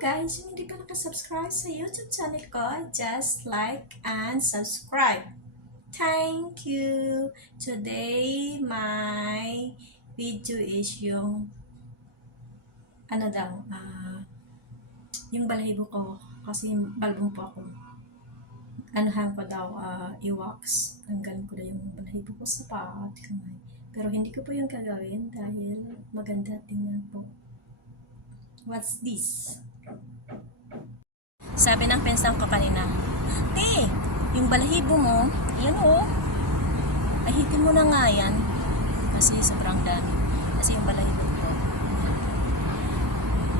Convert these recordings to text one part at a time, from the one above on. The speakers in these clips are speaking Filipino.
guys, yung hindi pa nakasubscribe sa YouTube channel ko, just like and subscribe. Thank you! Today, my video is yung ano daw, yung balahibo ko. Kasi balbong po ako. Anahan ko daw, i-wax. Tanggalin ko na yung balahibo ko sa paa at kamay. Pero hindi ko po yung gagawin dahil maganda tingnan po. What's this? Sabi ng pinsan ko kanina, yung balahibo mo, yan ahitin mo na nga yan. Kasi sobrang dami. Kasi yung balahibo ko,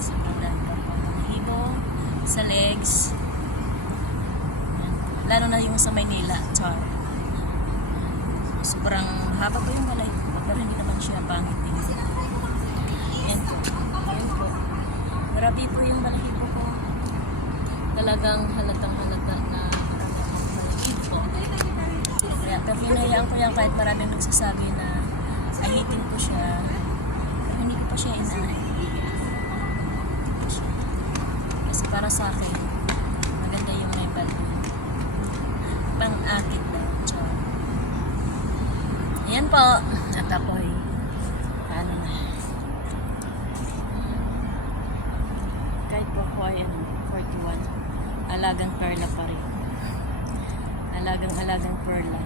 sobrang dami pa po. Balahibo, sa legs, lalo na yung sa Maynila, char. Sobrang haba po yung balahibo ko, pero hindi naman siya pangit. Yan po. Yan po. Grabe po yung balahibo ko. Talagang halatang halata na marami akong balahibo. Kaya pinahayaan ko yan kahit maraming nagsasabi na ahitin ko siya. Pero hindi ko pa siya kasi para sa akin, maganda yung may balon. Pang-akit daw. Ayan po. At ako'y paano na. Kahit po ako ay 41. Alagang perla pa rin. Alagang perla.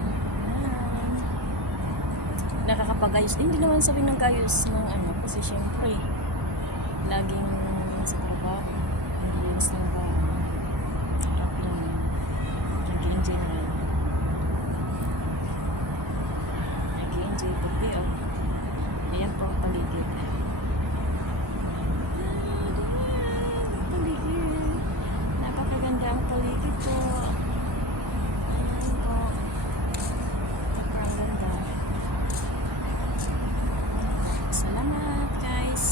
Nakakapagayos. Hindi naman sabi ng kayos ng kasi syempre laging sa trabaho. Hindi yun sa trabaho. Harap lang. Nag-i-enjoy na rin. Nag-i-enjoy po. Ayan po ang paligid. Napakaganda ang paligid po. Ayan po. Napakaganda. Salamat guys.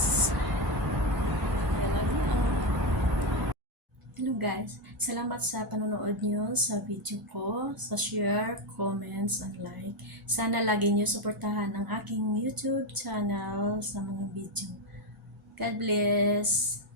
Hello guys. Salamat sa panonood nyo sa video ko, sa share, comments, and like. Sana lagi nyo suportahan ang aking YouTube channel sa mga video. God bless.